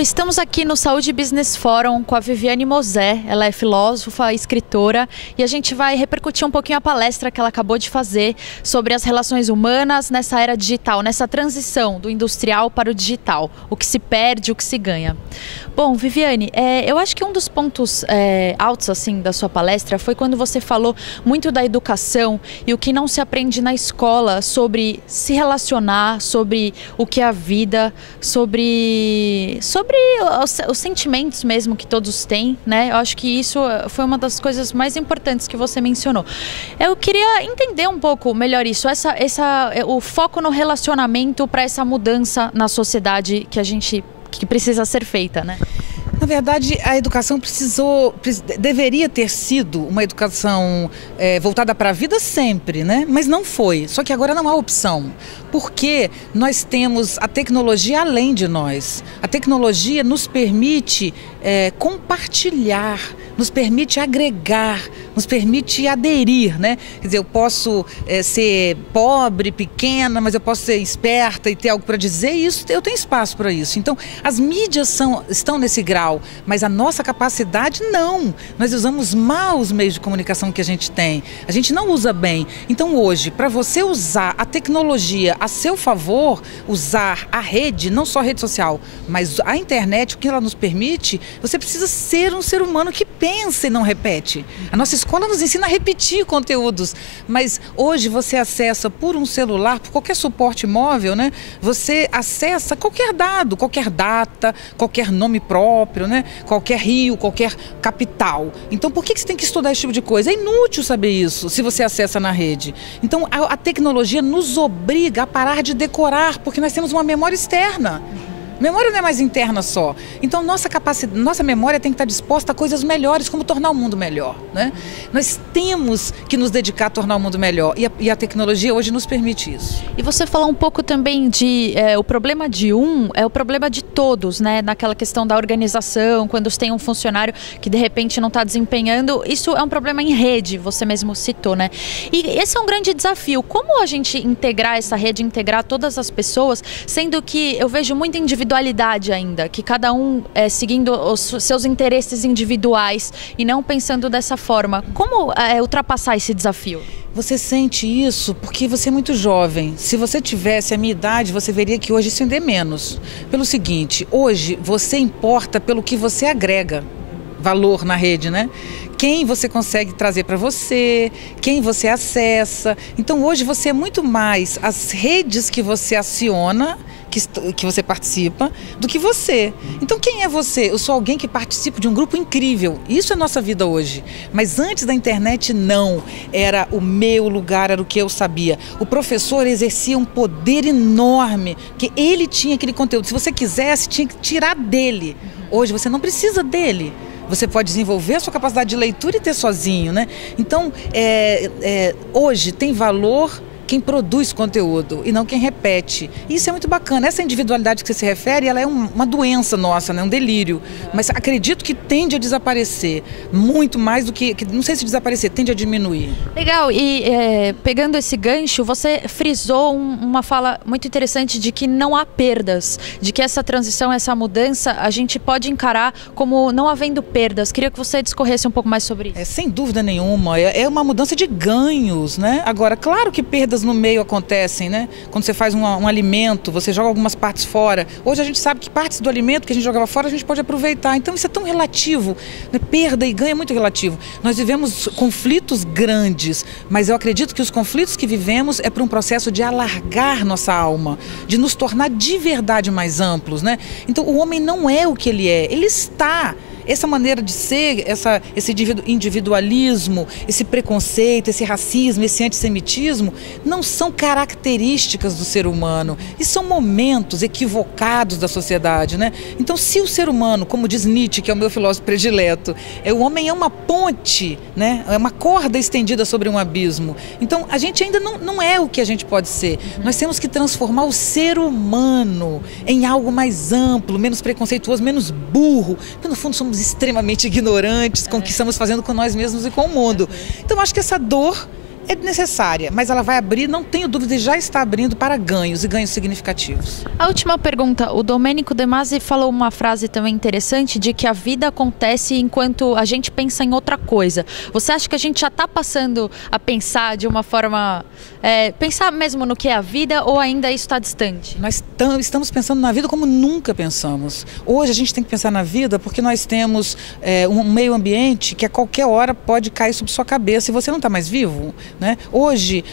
Estamos aqui no Saúde Business Forum com a Viviane Mosé. Ela é filósofa, escritora, e a gente vai repercutir um pouquinho a palestra que ela acabou de fazer sobre as relações humanas nessa era digital, nessa transição do industrial para o digital, o que se perde, o que se ganha. Bom, Viviane, eu acho que um dos pontos altos assim da sua palestra foi quando você falou muito da educação e o que não se aprende na escola sobre se relacionar, sobre o que é a vida, sobre os sentimentos mesmo que todos têm, né? Eu acho que isso foi uma das coisas mais importantes que você mencionou. Eu queria entender um pouco melhor isso, o foco no relacionamento para essa mudança na sociedade que precisa ser feita, né? Na verdade, a educação deveria ter sido uma educação voltada para a vida sempre, né? Mas não foi. Só que agora não há opção, porque nós temos a tecnologia além de nós. A tecnologia nos permite compartilhar, nos permite agregar, nos permite aderir, né? Quer dizer, eu posso ser pobre, pequena, mas eu posso ser esperta e ter algo para dizer, e isso, eu tenho espaço para isso. Então, as mídias estão nesse grau, mas a nossa capacidade não. Nós usamos mal os meios de comunicação que a gente tem. A gente não usa bem. Então, hoje, para você usar a tecnologia a seu favor, usar a rede, não só a rede social, mas a internet, o que ela nos permite, você precisa ser um ser humano que pensa e não repete. A nossa escola nos ensina a repetir conteúdos, mas hoje você acessa por um celular, por qualquer suporte móvel, né? Você acessa qualquer dado, qualquer data, qualquer nome próprio, né? Qualquer rio, qualquer capital. Então, por que você tem que estudar esse tipo de coisa? É inútil saber isso se você acessa na rede. Então, a tecnologia nos obriga a parar de decorar, porque nós temos uma memória externa. Memória não é mais interna só. Então, nossa memória tem que estar disposta a coisas melhores, como tornar o mundo melhor, né? Nós temos que nos dedicar a tornar o mundo melhor. E a tecnologia hoje nos permite isso. E você falou um pouco também de o problema de é o problema de todos, né? Naquela questão da organização, quando tem um funcionário que de repente não está desempenhando. Isso é um problema em rede, você mesmo citou, né? E esse é um grande desafio. Como a gente integrar essa rede, integrar todas as pessoas, sendo que eu vejo muita individualidade ainda, que cada um seguindo os seus interesses individuais e não pensando dessa forma. Como ultrapassar esse desafio? Você sente isso porque você é muito jovem. Se você tivesse a minha idade, você veria que hoje isso ainda é menos. Pelo seguinte, hoje você importa pelo que você agrega valor na rede, né? Quem você consegue trazer para você, quem você acessa. Então hoje você é muito mais as redes que você aciona, que você participa, do que você. Então quem é você? Eu sou alguém que participa de um grupo incrível. Isso é a nossa vida hoje. Mas antes da internet não. Era o meu lugar, era o que eu sabia. O professor exercia um poder enorme, que ele tinha aquele conteúdo. Se você quisesse, tinha que tirar dele. Hoje você não precisa dele. Você pode desenvolver a sua capacidade de leitura e ter sozinho, né? Então, hoje tem valor quem produz conteúdo e não quem repete. E isso é muito bacana. Essa individualidade que você se refere, ela é uma doença nossa, né? Um delírio. Mas acredito que tende a desaparecer. Muito mais do que não sei se desaparecer, tende a diminuir. Legal. E pegando esse gancho, você frisou uma fala muito interessante de que não há perdas, de que essa transição, essa mudança, a gente pode encarar como não havendo perdas. Queria que você discorresse um pouco mais sobre isso. Sem dúvida nenhuma. É uma mudança de ganhos, né? Agora, claro que perdas no meio acontecem, né? Quando você faz um alimento, você joga algumas partes fora. Hoje a gente sabe que partes do alimento que a gente jogava fora, a gente pode aproveitar. Então isso é tão relativo, né? Perda e ganho é muito relativo. Nós vivemos conflitos grandes, mas eu acredito que os conflitos que vivemos é por um processo de alargar nossa alma, de nos tornar de verdade mais amplos, né? Então o homem não é o que ele é, ele está. Essa maneira de ser, esse individualismo, esse preconceito, esse racismo, esse antissemitismo, não são características do ser humano. E são momentos equivocados da sociedade, né? Então, se o ser humano, como diz Nietzsche, que é o meu filósofo predileto, o homem é uma ponte, né? É uma corda estendida sobre um abismo. Então, a gente ainda não é o que a gente pode ser. Nós temos que transformar o ser humano em algo mais amplo, menos preconceituoso, menos burro. Porque, no fundo, somos extremamente ignorantes com o que estamos fazendo com nós mesmos e com o mundo. Então, acho que essa dor é necessária, mas ela vai abrir, não tenho dúvida, e já está abrindo para ganhos e ganhos significativos. A última pergunta, o Domênico De Masi falou uma frase também interessante de que a vida acontece enquanto a gente pensa em outra coisa. Você acha que a gente já está passando a pensar de uma forma, pensar mesmo no que é a vida, ou ainda isso está distante? Nós estamos pensando na vida como nunca pensamos. Hoje a gente tem que pensar na vida porque nós temos um meio ambiente que a qualquer hora pode cair sobre sua cabeça e você não está mais vivo, né? Hoje,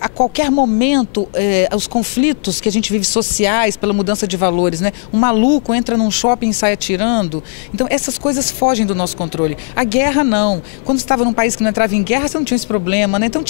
a qualquer momento, os conflitos que a gente vive sociais pela mudança de valores, né? Um maluco entra num shopping e sai atirando. Então essas coisas fogem do nosso controle. A guerra não. Quando você estava num país que não entrava em guerra, você não tinha esse problema, né? Então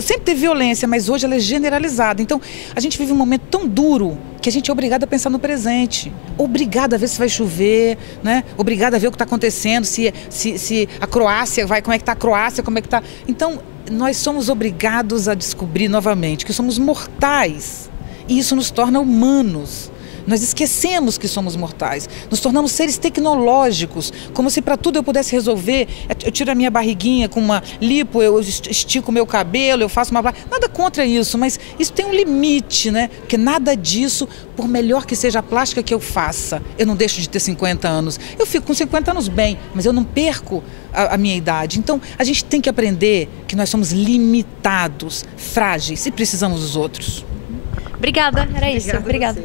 sempre teve violência, mas hoje ela é generalizada. Então a gente vive um momento tão duro que a gente é obrigado a pensar no presente. Obrigado a ver se vai chover, né? Obrigado a ver o que está acontecendo, se a Croácia vai, como é que está a Croácia, como é que está. Então nós somos obrigados a descobrir novamente que somos mortais e isso nos torna humanos. Nós esquecemos que somos mortais, nos tornamos seres tecnológicos, como se para tudo eu pudesse resolver. Eu tiro a minha barriguinha com uma lipo, eu estico o meu cabelo, eu faço uma... Nada contra isso, mas isso tem um limite, né? Porque nada disso, por melhor que seja a plástica que eu faça, eu não deixo de ter 50 anos. Eu fico com 50 anos bem, mas eu não perco a minha idade. Então, a gente tem que aprender que nós somos limitados, frágeis e precisamos dos outros. Obrigada, era isso. Obrigada.